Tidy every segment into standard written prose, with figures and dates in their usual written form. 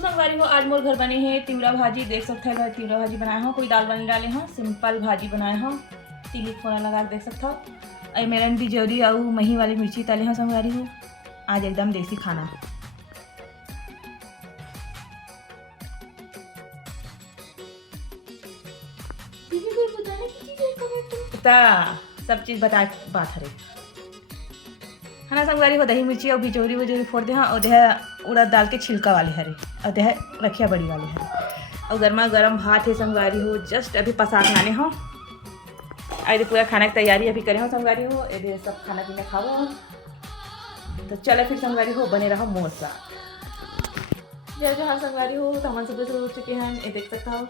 संगवारी हो आज मोर घर बने हैं तिवरा भाजी। देख सकते हो तिवरा भाजी बनाए हो, कोई दाल वाली डाले हो, सिंपल भाजी बनाए हो, तिली फोड़ा लगा के देख सकते हो। अरे मेरा बिजौरी और मही वाली मिर्ची तले हो संगवारी हो। आज एकदम देसी खाना। सब चीज़ बता बात हरे है ना संगवारी हो। दही मिर्ची और बिजौरी वजौरी फोड़ दे और देह उड़द दाल के छिलका वाले हरे और देह रखिया बड़ी वाले हरे और गर्मा गर्म भात है संगवारी हो। जस्ट अभी पसार खाने हो। अरे पूरा खाना की तैयारी अभी करे हो संगवारी हो। ये सब खाना पीना खाओ तो चलो फिर संगवारी हो बने रहो मोर सा। जय जहाँ संगवारी हो तो हम सुबह उठ चुके हैं। ये देख सकता हो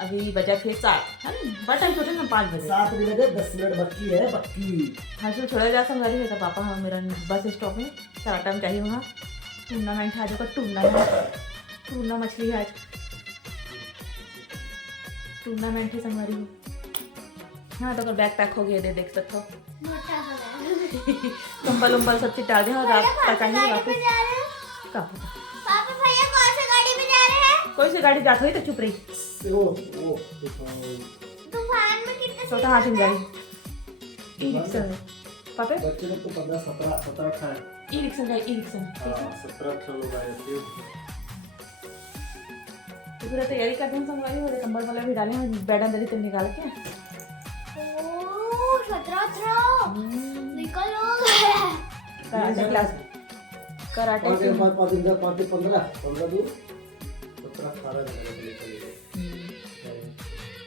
अभी बजा थे 7 है ना, बड़ा टाइम छोटे ना 5 बजे 7 बजे 10 मिनट बाकी है बाकी। हाँ चलो छोड़ा जा संगवारी है। तो पापा हाँ मेरा बस स्टॉप में कराटा में चाहिए वहाँ टूर्नामेंट आज का टूर्ना मछली है आज टूर्नामेंट है संगवारी हो। हाँ तो बैग पैक हो गया देख सकते हो। कंबल उम्बल सब चीज डाल दे और रात तक आएंगे वापस। का पता पापा भैया कौन सी गाड़ी में जा रहे हैं? कोई सी गाड़ी जाती हुई तो चुप रही। तूफान में कितने तो हाँ गाड़ी ई रिक्शा है पापा। बच्चे लोग तो 15 17 खाए। ई रिक्शा है ई रिक्शा 17 लोग आए थे। पूरा तैयारी कर दूँ संगवारी हो। कंबल वाला भी डाले हैं बेड अंदर ही निकाल के। ओह 17 निकलो कराटे क्लास कराटे के बाद 15 दूर 17 18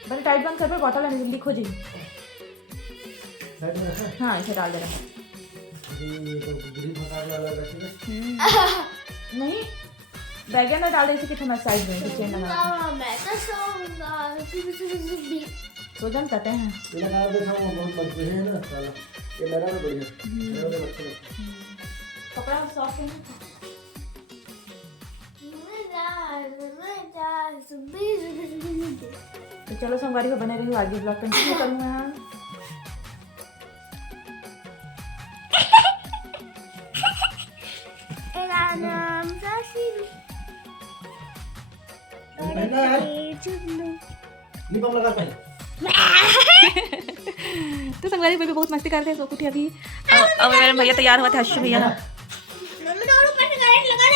बड़े टाइट बंद कर पे बॉटल है लीक हो जाएगी। साइड में रखा। हाँ इसे डाल दे रहा ये तो ग्रिल मसाला वाला रखी नहीं बैगन में डाल दे इसे कितना साइड में नीचे लगा। मैं तो सोऊंगा सोजन कहते हैं। ये लगा देखा वो बहुत मजबूत है ना साला। ये मेरा भी बढ़िया मेरा भी अच्छा है। कपड़ा सॉफ्ट है ना। तो चलो संगवारी को बने रही आगे ब्लॉग कंटिन्यू करूँगा। नाम साशिरू ये बम लगा पहले। तो संगवारी पे भी बहुत मस्ती करते हैं। सो कुछ अभी अब मेरे भैया तैयार हुआ थे अश्व भैया मम्मी तो ऊपर से करंट लगा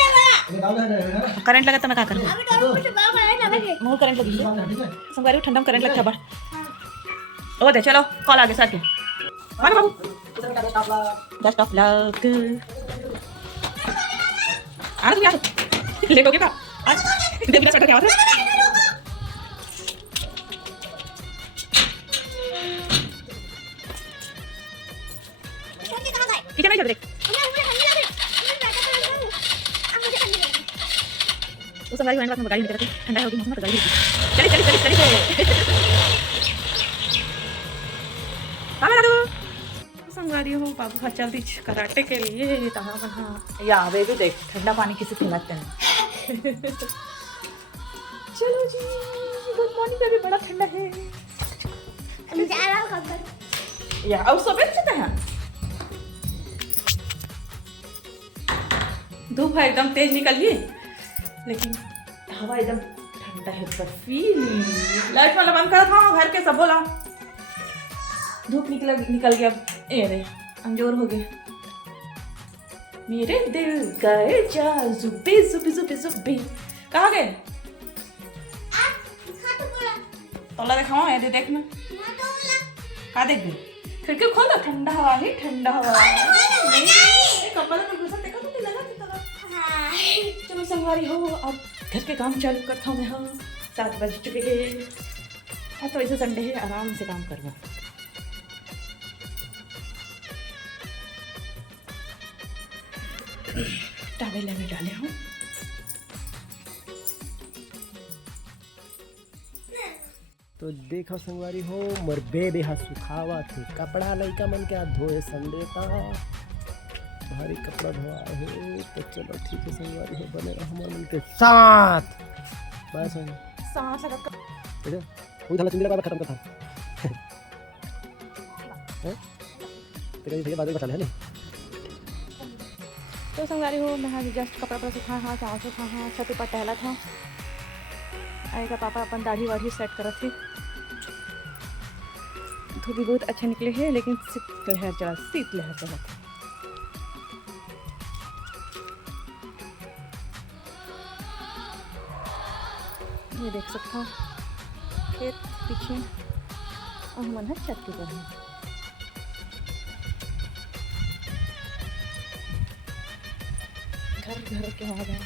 देगा। करंट लगा तो मैं क्या करूँ अभी तो ऊपर से बाहर करंट लगा दे। मुँह करंट लगी संगवारी ठंडा में करंट लगता बड़ ओ दे। चलो कॉल आगे साथ बाबू बेस्ट ऑफ लक। आ तुम यार लेटोगे ना आज देख ले क्या है। पीछे नहीं चल देख वो संगवारी होने के बाद गाड़ी निकलती ठंडा होगी मौसम तो गाड़ी चली चली चली चली बाबा दादू संगवारी हो बाबू हाथ चलती कराटे के लिए कहाँ कहाँ या बेबी देख ठंडा पानी किसी पिलाते हैं। चलो जी गुड मॉर्निंग बेबी बड़ा ठंडा है जा रहा हूं खबर या और सब अच्छे हैं। धूप है एकदम तेज निकल गई लेकिन हवा एकदम ठंडा है बर्फीली। लाइट वाला बंद करा था घर के सब बोला धूप निकल गया। ए रे अंजोर हो गया मेरे दिल गए जा जुबी जुबी जुबी जुबी। कहाँ गए तोला दिखाओ ये देख ना कहाँ देख गए। खिड़की खोलो ठंडा हवा ही ठंडा हवा नहीं कंबल में घुसा देखा तो लगा चलो संगवारी हो अब घर के काम चालू करता हूँ मैं। हाँ 7 बज चुके हैं। हाँ तो ऐसे संडे है आराम से काम करना। टावेल में डाले हूँ। तो देखा संगवारी हो मोर बेबे हा सुखावा थे कपड़ा लइका मन के हाथ धोए संडे का भारी कपड़ा धोआ है। तो चलो ठीक है संगवारी हो बने रहो हमारे मन के साथ। बाय सांस लगा कर ठीक है वो धाला चुंगला बाबा खत्म कर तेरे ये बाद में बता ले है ना तो संगवारी हो मैं जस्ट कपड़ा वपड़ा सुखा हाँ चावल सुखा हाँ छत पर टहला था आएगा पापा अपन दाढ़ी वाढ़ी सेट कर थे धूप भी बहुत अच्छा निकले है लेकिन शीतलहर चला था। ये देख सकता हूँ खेत पीछे और मन है छत के ऊपर है। घर के आवाज है।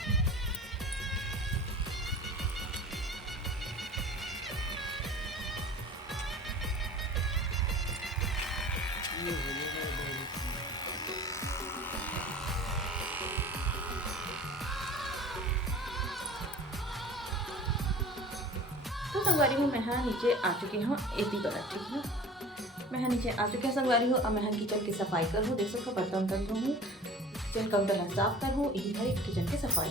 तो संगवारी हूँ मैं नीचे आ चुकी हूँ एपी पर ठीक है मैं नीचे आ चुकी हूँ संगवारी हूँ। अब मैं किचन की सफाई कर हूँ देख सकते हो बर्तन कर हूँ किचन काउंटर साफ कर हूँ यही है किचन की सफाई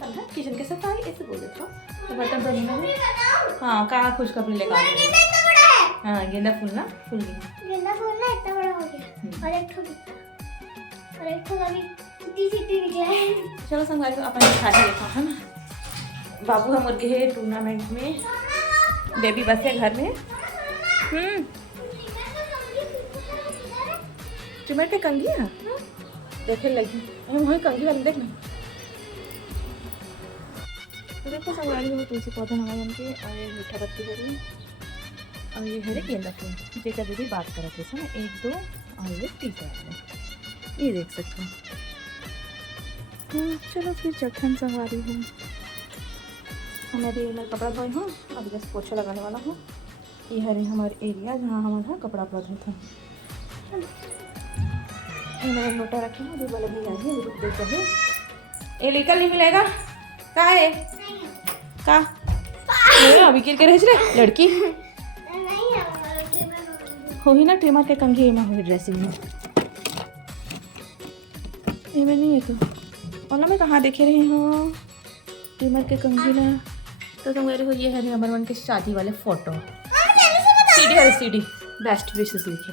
तब है किचन की सफाई ऐसे बोल देता हूँ। तो बर्तन धोने में हाँ कहाँ खुश कपड़े लेकर हाँ गेंदा फूल ना फूल गेंदा फूल ना इतना बड़ा हो गया और एक ठो अभी सीटी निकला है। चलो संगवारी अपन खाते देखा है ना बाबू हम मुर्गे है टूर्नामेंट में बेबी बस है घर में टमाटर के कंगी है देखे लगी वही कंगी वाली देख ना तो देखो संगवारी हो तुलसी पौधा हमारे उनके और ये मीठा पत्ती हो रही और ये है गेंदा फूल जेका दीदी बात कर रहे थे ना 1 2 और ये तीसरा है ये देख सकते हो। चलो फिर चखन संगवारी हूँ मैं भी मैं कपड़ा धोई हूँ अभी बस पोछा लगाने वाला हूँ। ये है हमारे एरिया जहाँ हमारा कपड़ा धोता था ये मेरा लोटा रखे हैं अभी बोले भी आइए रुक दे चाहिए ये लेकर नहीं मिलेगा का है का अभी गिर के रह रहे लड़की हो ही ना ट्रिमर के कंघी में हुई ड्रेसिंग में ये में नहीं है तो और ना मैं कहाँ देखे रही हूँ ट्रिमर के कंघी ना तो मेरे को ये है नंबर 1 के शादी वाले फोटो सीडी है सीडी बेस्ट विशेस लिखे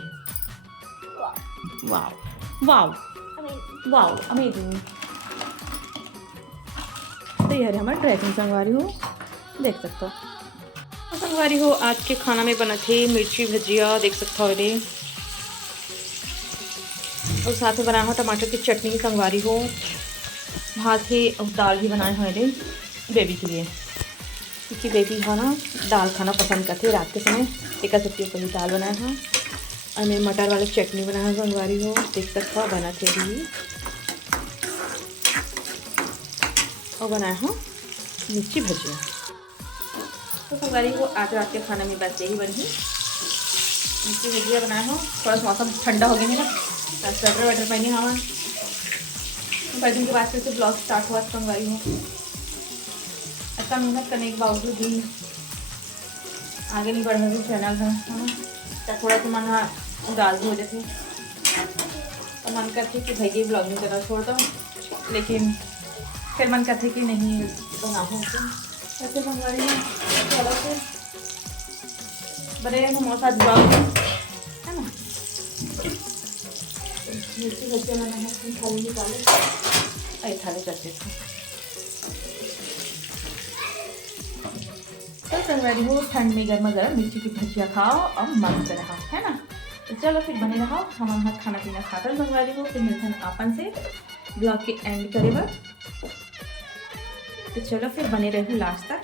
वाव वाव वाव अमेजिंग। तो ये हमारा ड्रेसिंग संगवारी हो देख सकते हो संगवारी हो आज के खाना में बना थे मिर्ची भजिया देख सकते हो ये और साथ में बनाया हो टमाटर की चटनी संगवारी हो भात ही और दाल भी बनाए हुए बेबी के लिए क्योंकि बेबी है ना दाल खाना पसंद करते रात के समय टिक्का सब्जी ऊपर ही दाल बनाया है और मेरे मटर वाले चटनी बनाया है संगवारी हो देख सकते हो बना थे भी और बनाया हो मिर्ची भजिया। तो संगवारी को आज रात के खाने में बस यही बनी मिर्ची भजिया बनाया हो थोड़ा सा मौसम ठंडा हो गया है ना स्वेटर वेटर पहनी हवा कई दिन के बाद फिर से ब्लॉग स्टार्ट हुआ संगवारी हो इतना मेहनत करने के बावजूद भी आगे नहीं बढ़ रही चैनल है तो थोड़ा सा मन उदास भी हो जाती तो मन करती कि भाई ब्लॉग नहीं करना छोड़ दो लेकिन फिर मन करती कि नहीं बनाऊँ ऐसे मंगवाई है चलो फिर बने हमारे साथ ब्लॉग है ना मिर्ची भजिया बना है थाली निकाले अरे थाली करते थे तो संगवारी हो ठंड में गर्मा गर्म मिर्ची की भजिया खाओ और मस्त रहो है ना। तो चलो फिर बने रहो हम हमारा खाना पीना खाकर संगवारी हो फिर मिलते हैं आपन से ब्लॉग के एंड करेगा। तो चलो फिर बने रहो लास्ट तक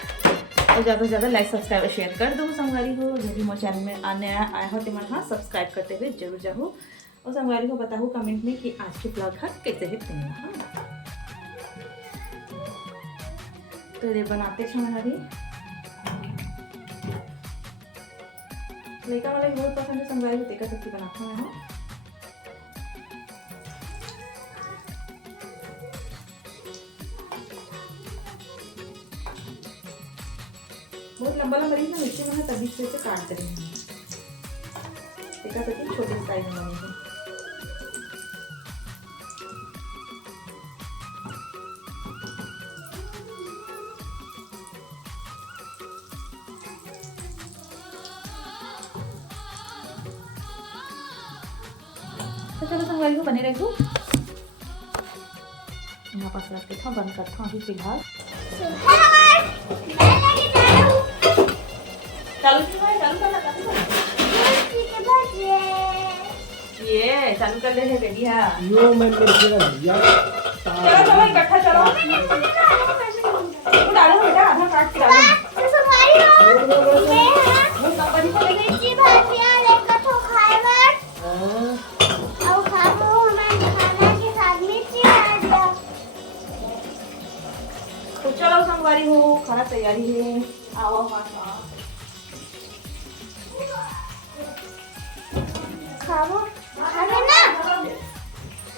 और ज़्यादा से ज़्यादा लाइक सब्सक्राइब और शेयर कर दो संगवारी हो जो भी मोर चैनल में आया हो तो हाँ सब्सक्राइब करते हुए जरूर जाओ और संगवारी को बताओ कमेंट में कि आज के ब्लॉग हर कैसे है तुम्हें। तो ये बनाते हमारी लड़का वाला बहुत पसंद है संगवारी को टिक्का सब्जी बनाता हूँ मैं बहुत लंबा लंबा ना मिर्ची में तभी से काट रही हूँ टिक्का सब्जी छोटी साइज में बनेगी। तो चलो संगवारी को बने रखो यहाँ पास रख देता हूँ, बंद करता हूँ अभी फिलहाल। चालू ये चालू कर ले बेटिया। यो मैं मेरे भैया चलो चलो इकट्ठा चलो, डालो बेटा, आधा काट के डालो। तो चलो संगवारी हो, खाना तैयारी है, आओ हमारे साथ। खाबो खाबो ना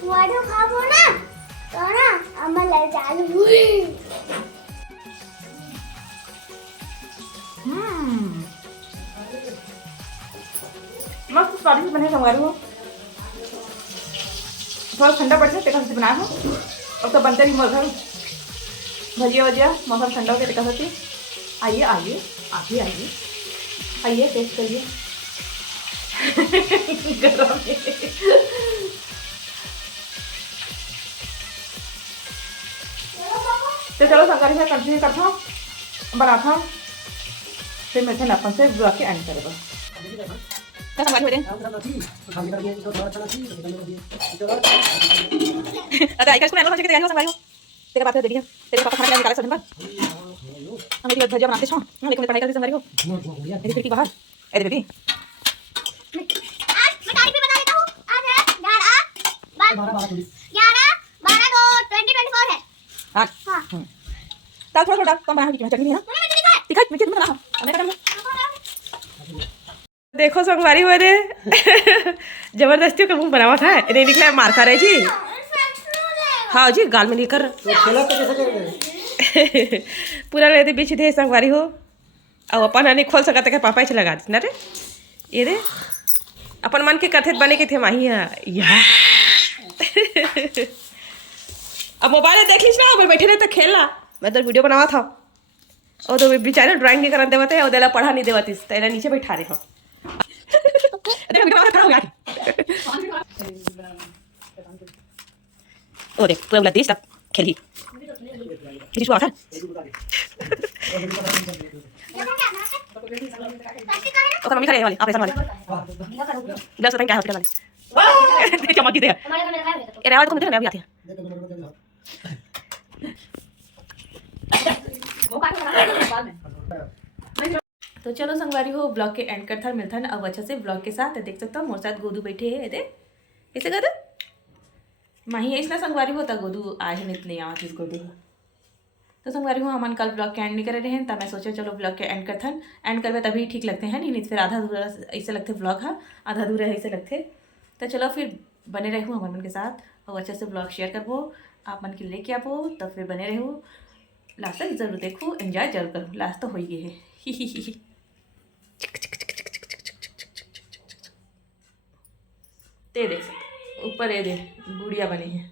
वाडो खाबो ना तो ना अम्मा ले चालू हुई। मस्त स्वादिष्ट बने संगवारी हो। थोड़ा ठंडा पड़ जाए टेका से बनाया हो, और तो बनते भी मौसम भजिया वजिया मौसम ठंडा हो गया टेका होती। आइए आइए आइए आइए आइए टेस्ट करिए। गरम है। तो चलो सरकारी में कंटिन्यू करता हूँ, बनाता हूँ, फिर मैं अपन से ब्लॉग के एंड करेगा। क्या संगवारी हो रहे अरे आइका इसको एंड करके तैयारी हो संगवारी हो। तेरे बात है देखिए, तेरे पापा खाना खिलाने निकाले सब दिन भर, हम मेरी भजिया बनाते छो, लेकिन पढ़ाई करके संगवारी हो। मेरी खिड़की बाहर ए बेबी, आज मैं तारीख भी बता देता हूँ। आज है 11 2 2024 है। हां हाँ ताल थोड़ा थोड़ा कम बना, चटनी है ना, तूने मुझे दिखाया दिखा मीठे में बना मैं कर। देखो संगवारी हो रे जबरदस्ती का मुंह बनावा था, नहीं निकला मार खा रही जी। हाँ जी गाल में लेकर तो खेला तो कैसे करेंगे? पूरा लेते बीच थे संगवारी हो, अब अपन नहीं खोल सकता के पापा ही लगा दी ना रे। ये रे अपन मन के कथित बने के थे माही यहाँ। अब मोबाइल देख लीजिए ना, बैठे रहे तो खेलना, मैं तो वीडियो बनावा था, और तो बेचारे ड्राइंग नहीं करा देवते और देला पढ़ा नहीं देवती, तेरा नीचे बैठा रहे हो। ओ देख पूरा लतीश तक खेली किसी को आता ओके मम्मी करे वाले आप ऐसा वाले ग्लास बताएं क्या है वाले चमक दे ये रेवाल को मुझे नहीं आती है। तो चलो संगवारी हो ब्लॉग के एंड करता मिलता है अब अच्छा से ब्लॉग के साथ देख सकता हूँ मोर साथ गोदू बैठे है दे कैसे गोदू माही ऐसा संगवारी होता गोदू आज नहीं इतने आवा चीज गोदू। तो संगवारी हो हम कल ब्लॉग के एंड नहीं करे रहे हैं, तब मैं सोचा चलो ब्लॉग के एंड करते एंड करवे तभी ठीक लगते हैं, नहीं फिर आधा अधूरा ऐसे लगते ब्लॉग है, आधा अधूरा ऐसे लगते। तो चलो फिर बने रहूँ हमारे मन के साथ और अच्छे से ब्लॉग शेयर करबो, आप मन के लेके आबो, तो फिर बने रहूँ लास्ट तक जरूर देखो, एंजॉय जरूर करूँ, लास्ट तो हो ही है। ते देख सकते ऊपर ये दे गुड़िया बनी है।